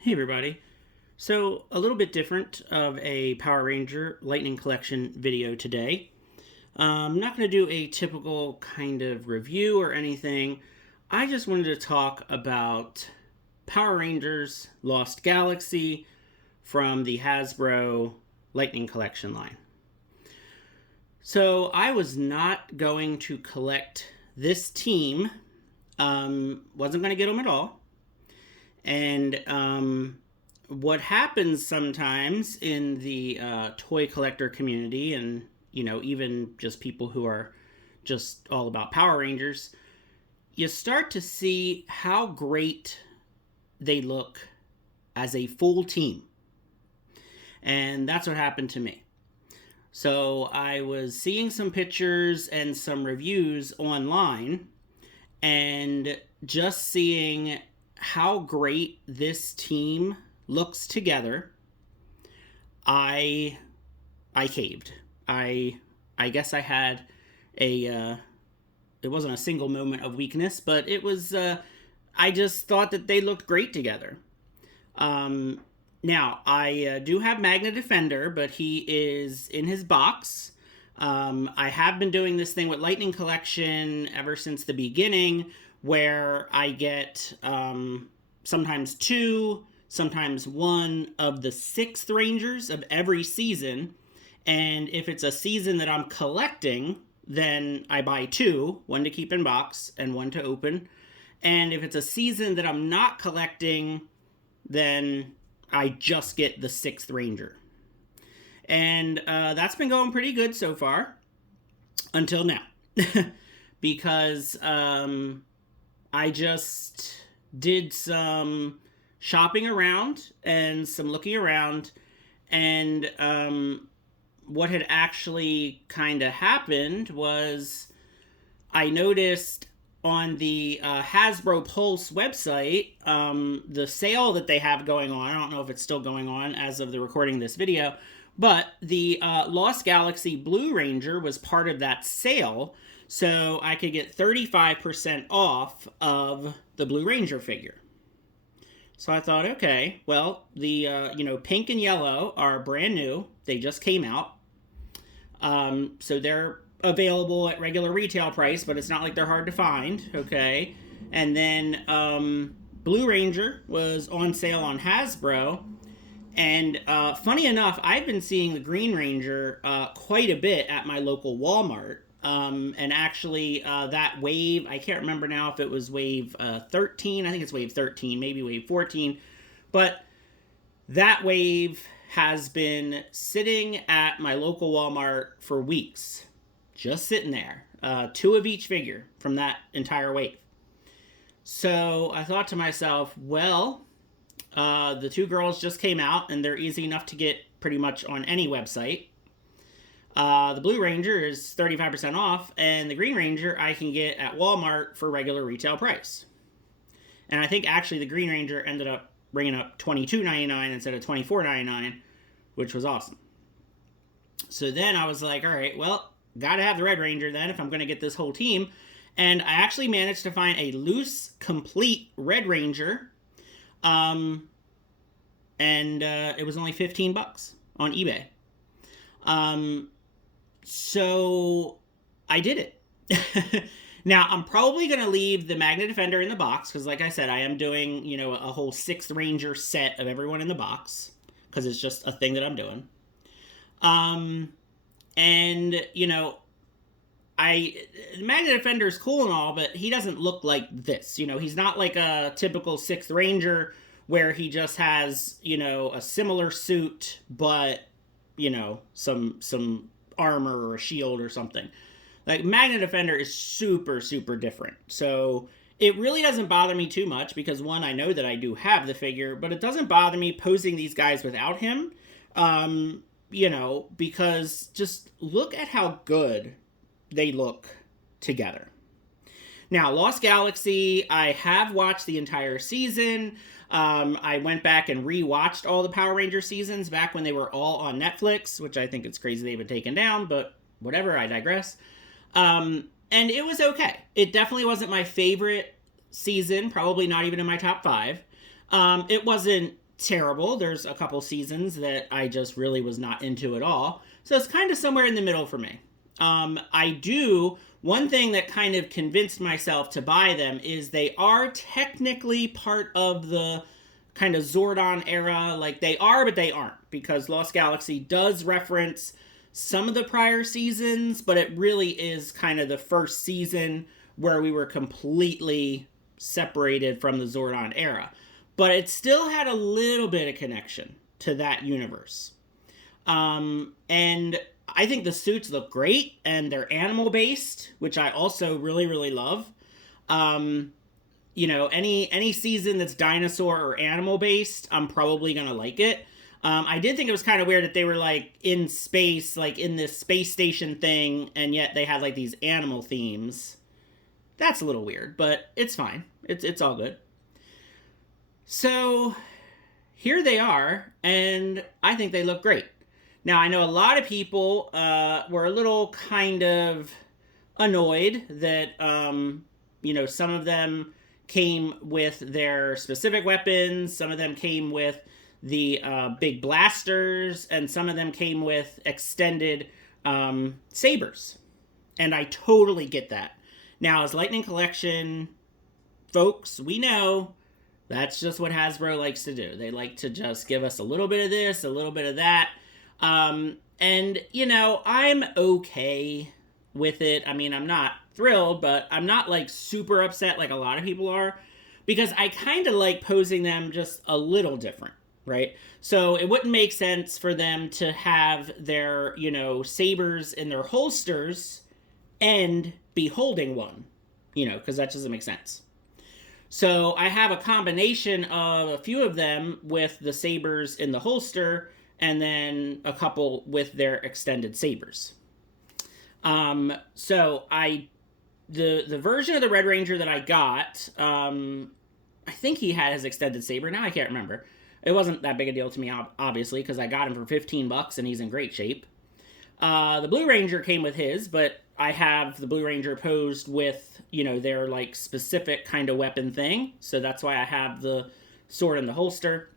Hey everybody. So, a little bit different of a Power Ranger Lightning Collection video today. I'm not going to do a typical kind of review or anything. I just wanted to talk about Power Rangers Lost Galaxy from the Hasbro Lightning Collection line. So, I was not going to collect this team, wasn't going to get them at all. And what happens sometimes in the toy collector community, and even just people who are just all about Power Rangers, you start to see how great they look as a full team. And that's what happened to me. So I was seeing some pictures and some reviews online and just seeing how great this team looks together. I caved. I guess I had a it wasn't a single moment of weakness, but it was I just thought that they looked great together. Now I do have Magna Defender, but he is in his box. I have been doing this thing with Lightning Collection ever since the beginning, where I get sometimes two, sometimes one of the 6th Rangers of every season. And if it's a season that I'm collecting, then I buy two, one to keep in box and one to open. And if it's a season that I'm not collecting, then I just get the 6th Ranger. And that's been going pretty good so far until now. Because I just did some shopping around and some looking around, and what had actually kind of happened was I noticed on the Hasbro Pulse website, the sale that they have going on. I don't know if it's still going on as of the recording of this video, but the Lost Galaxy Blue Ranger was part of that sale, so I could get 35% off of the Blue Ranger figure. So I thought, okay, well, the pink and yellow are brand new. They just came out. So they're available at regular retail price, but it's not like they're hard to find, okay? And then Blue Ranger was on sale on Hasbro. And funny enough, I've been seeing the Green Ranger quite a bit at my local Walmart. And actually, that wave, I can't remember now if it was wave 13. I think it's wave 13, maybe wave 14. But that wave has been sitting at my local Walmart for weeks. Just sitting there. Two of each figure from that entire wave. So I thought to myself, well, the two girls just came out, and they're easy enough to get pretty much on any website. The Blue Ranger is 35% off, and the Green Ranger I can get at Walmart for regular retail price. And I think actually the Green Ranger ended up bringing up $22.99 instead of $24.99, which was awesome. So then I was like, all right, well, gotta have the Red Ranger then if I'm going to get this whole team. And I actually managed to find a loose, complete Red Ranger. And it was only $15 on eBay. So I did it. Now, I'm probably going to leave the Magna Defender in the box because, like I said, I am doing, a whole 6th Ranger set of everyone in the box because it's just a thing that I'm doing. Magna Defender is cool and all, but he doesn't look like this. He's not like a typical 6th Ranger where he just has, a similar suit, but, some armor or a shield or something. Like, Magna Defender is super, super different. So it really doesn't bother me too much because, one, I know that I do have the figure, but it doesn't bother me posing these guys without him. Because just look at how good they look together. Now, Lost Galaxy, I have watched the entire season. I went back and rewatched all the Power Ranger seasons back when they were all on Netflix, which I think it's crazy they've been taken down, but whatever, I digress. And it was okay. It definitely wasn't my favorite season, probably not even in my top 5. It wasn't terrible. There's a couple seasons that I just really was not into at all. So it's kind of somewhere in the middle for me. One thing that kind of convinced myself to buy them is they are technically part of the kind of Zordon era. Like, they are, but they aren't, because Lost Galaxy does reference some of the prior seasons, but it really is kind of the first season where we were completely separated from the Zordon era. But it still had a little bit of connection to that universe. And I think the suits look great, and they're animal based, which I also really, really love. Any season that's dinosaur or animal based, I'm probably gonna like it. I did think it was kind of weird that they were like in space, like in this space station thing, and yet they had like these animal themes. That's a little weird, but it's fine. It's all good. So here they are, and I think they look great. Now, I know a lot of people were a little kind of annoyed that, some of them came with their specific weapons, some of them came with the big blasters, and some of them came with extended sabers. And I totally get that. Now, as Lightning Collection folks, we know that's just what Hasbro likes to do. They like to just give us a little bit of this, a little bit of that. I'm okay with it. I mean, I'm not thrilled, but I'm not like super upset like a lot of people are, because I kind of like posing them just a little different, right? So it wouldn't make sense for them to have their, sabers in their holsters and be holding one, because that doesn't make sense. So I have a combination of a few of them with the sabers in the holster, and then a couple with their extended sabers. The version of the Red Ranger that I got, I think he had his extended saber. Now I can't remember. It wasn't that big a deal to me, obviously, because I got him for $15 and he's in great shape. The Blue Ranger came with his, but I have the Blue Ranger posed with, their like specific kind of weapon thing. So that's why I have the sword in the holster.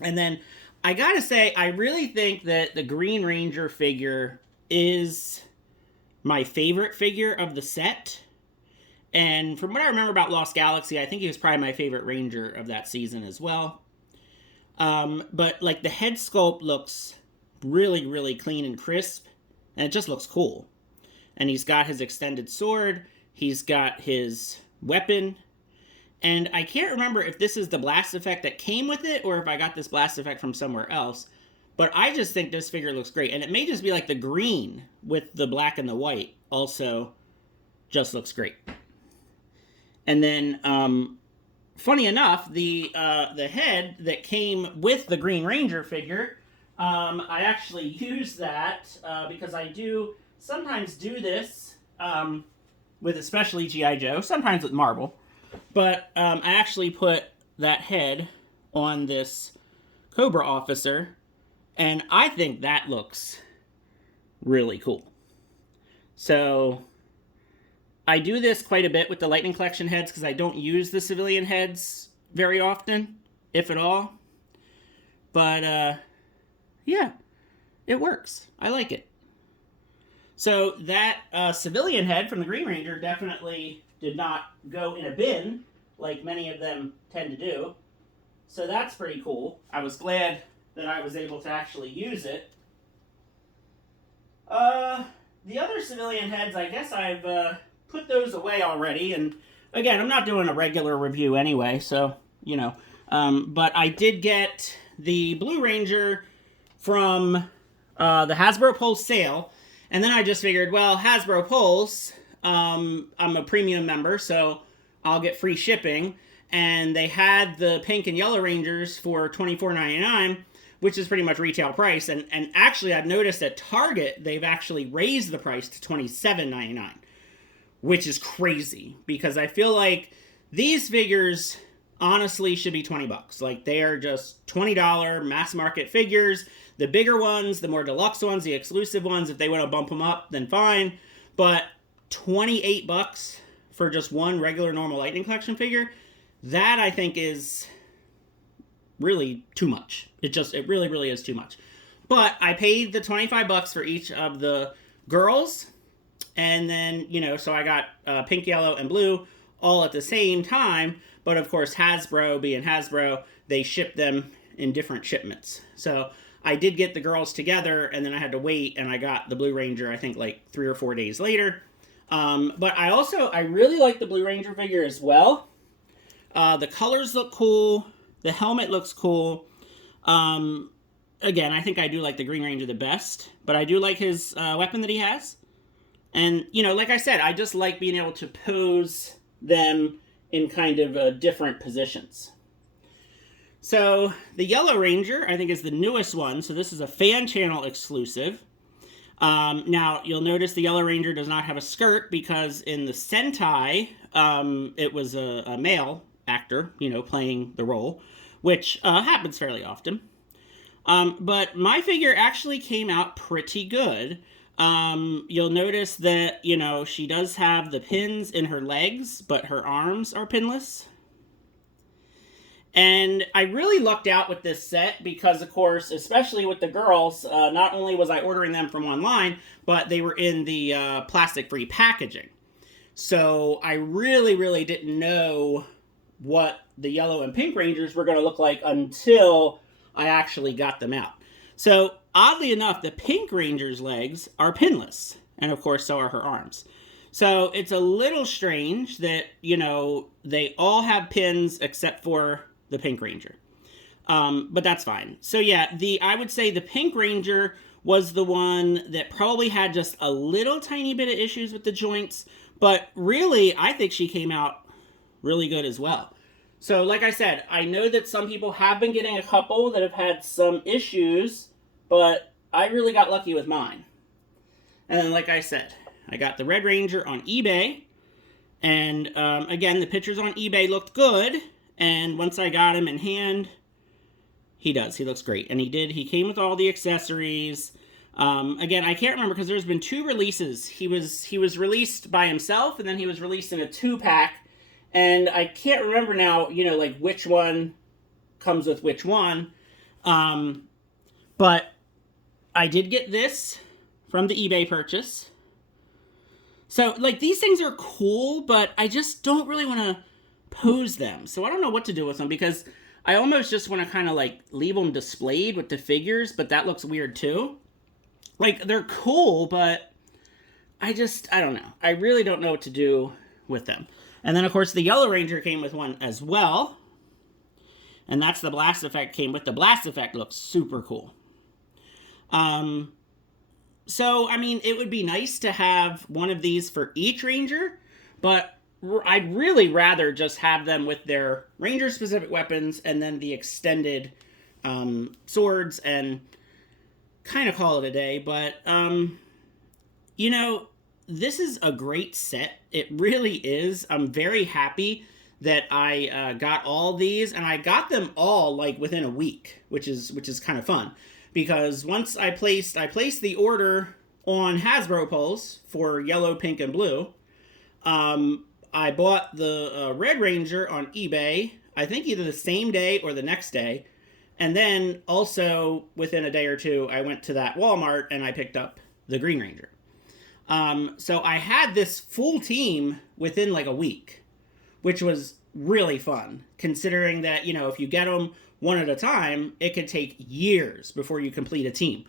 And then I gotta say, I really think that the Green Ranger figure is my favorite figure of the set. And from what I remember about Lost Galaxy, I think he was probably my favorite Ranger of that season as well. But like the head sculpt looks really, really clean and crisp, and it just looks cool. And he's got his extended sword, he's got his weapon, and I can't remember if this is the blast effect that came with it or if I got this blast effect from somewhere else, but I just think this figure looks great. And it may just be like the green with the black and the white also just looks great. And then, funny enough, the head that came with the Green Ranger figure, I actually use that because I do sometimes do this with especially G.I. Joe, sometimes with Marvel. But I actually put that head on this Cobra officer, and I think that looks really cool. So I do this quite a bit with the Lightning Collection heads because I don't use the civilian heads very often, if at all. But yeah, it works. I like it. So that civilian head from the Green Ranger definitely did not go in a bin like many of them tend to do. So that's pretty cool. I was glad that I was able to actually use it. The other civilian heads, I guess I've put those away already. And again, I'm not doing a regular review anyway, so, but I did get the Blue Ranger from the Hasbro Pulse sale. And then I just figured, well, Hasbro Pulse, I'm a premium member, so I'll get free shipping. And they had the pink and yellow Rangers for $24.99, which is pretty much retail price. And actually, I've noticed at Target, they've actually raised the price to $27.99, which is crazy. Because I feel like these figures honestly should be $20. Like, they are just $20 mass market figures. The bigger ones, the more deluxe ones, the exclusive ones, if they want to bump them up, then fine. But $28 for just one regular normal Lightning Collection figure, that I think is really too much. It really, really is too much. But I paid the $25 for each of the girls, and then, so I got pink, yellow, and blue all at the same time. But of course, Hasbro, being Hasbro, they ship them in different shipments. So I did get the girls together, and then I had to wait, and I got the Blue Ranger, I think, like 3 or 4 days later. But I really like the Blue Ranger figure as well. The colors look cool. The helmet looks cool. Again, I think I do like the Green Ranger the best, but I do like his weapon that he has. And, like I said, I just like being able to pose them in kind of different positions. So the Yellow Ranger, I think, is the newest one. So this is a fan channel exclusive. Now, you'll notice the Yellow Ranger does not have a skirt because in the Sentai, it was a male actor, playing the role, which happens fairly often. But my figure actually came out pretty good. You'll notice that, she does have the pins in her legs, but her arms are pinless. And I really lucked out with this set because, of course, especially with the girls, not only was I ordering them from online, but they were in the plastic-free packaging. So I really, really didn't know what the yellow and pink Rangers were going to look like until I actually got them out. So, oddly enough, the pink Ranger's legs are pinless. And, of course, so are her arms. So, it's a little strange that, they all have pins except for the pink Ranger. But that's fine. So, yeah, I would say the pink Ranger was the one that probably had just a little tiny bit of issues with the joints. But really, I think she came out really good as well. So, like I said, I know that some people have been getting a couple that have had some issues, but I really got lucky with mine. And then, like I said, I got the Red Ranger on eBay. And, again, the pictures on eBay looked good. And once I got him in hand, he does. He looks great. And he came with all the accessories. Again, I can't remember because there's been 2 releases. He was released by himself, and then he was released in a 2-pack. And I can't remember now, like which one comes with which one. But I did get this from the eBay purchase. So, like, these things are cool, but I just don't really want to pose them. So I don't know what to do with them because I almost just want to kind of, like, leave them displayed with the figures, but that looks weird too. Like, they're cool, but I don't know. I really don't know what to do with them. And then, of course, the Yellow Ranger came with one as well. And that's the blast effect came with. The blast effect looks super cool. So, I mean, it would be nice to have one of these for each Ranger. But I'd really rather just have them with their Ranger-specific weapons and then the extended swords and kind of call it a day. But, this is a great set. It really is. I'm very happy that I got all these, and I got them all like within a week, which is kind of fun. Because once I placed the order on Hasbro Pulse for yellow, pink, and blue. I bought the Red Ranger on eBay, I think either the same day or the next day. And then also within a day or two, I went to that Walmart and I picked up the Green Ranger. So I had this full team within like a week, which was really fun, considering that, if you get them one at a time, it could take years before you complete a team.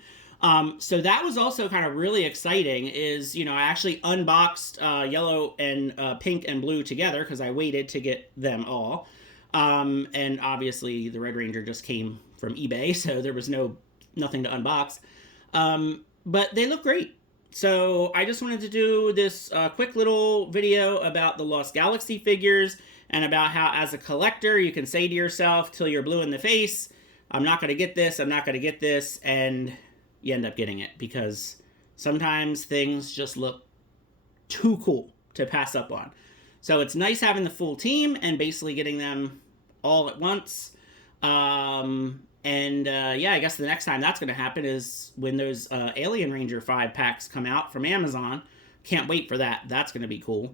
So that was also kind of really exciting is, I actually unboxed yellow and pink and blue together because I waited to get them all. And obviously the Red Ranger just came from eBay, so there was nothing to unbox. But they look great. So I just wanted to do this quick little video about the Lost Galaxy figures and about how, as a collector, you can say to yourself till you're blue in the face, I'm not going to get this, I'm not going to get this, and you end up getting it because sometimes things just look too cool to pass up on. So it's nice having the full team and basically getting them all at once. Yeah, I guess the next time that's going to happen is when those Alien Ranger 5 packs come out from Amazon. Can't wait for that. That's going to be cool.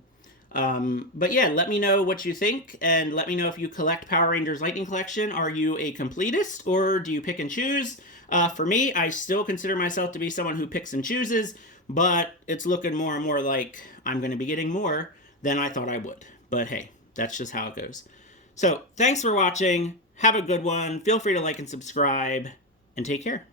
But yeah, let me know what you think, and let me know if you collect Power Rangers Lightning Collection. Are you a completist, or do you pick and choose? For me, I still consider myself to be someone who picks and chooses, but it's looking more and more like I'm going to be getting more than I thought I would. But hey, that's just how it goes. So thanks for watching. Have a good one. Feel free to like and subscribe, and take care.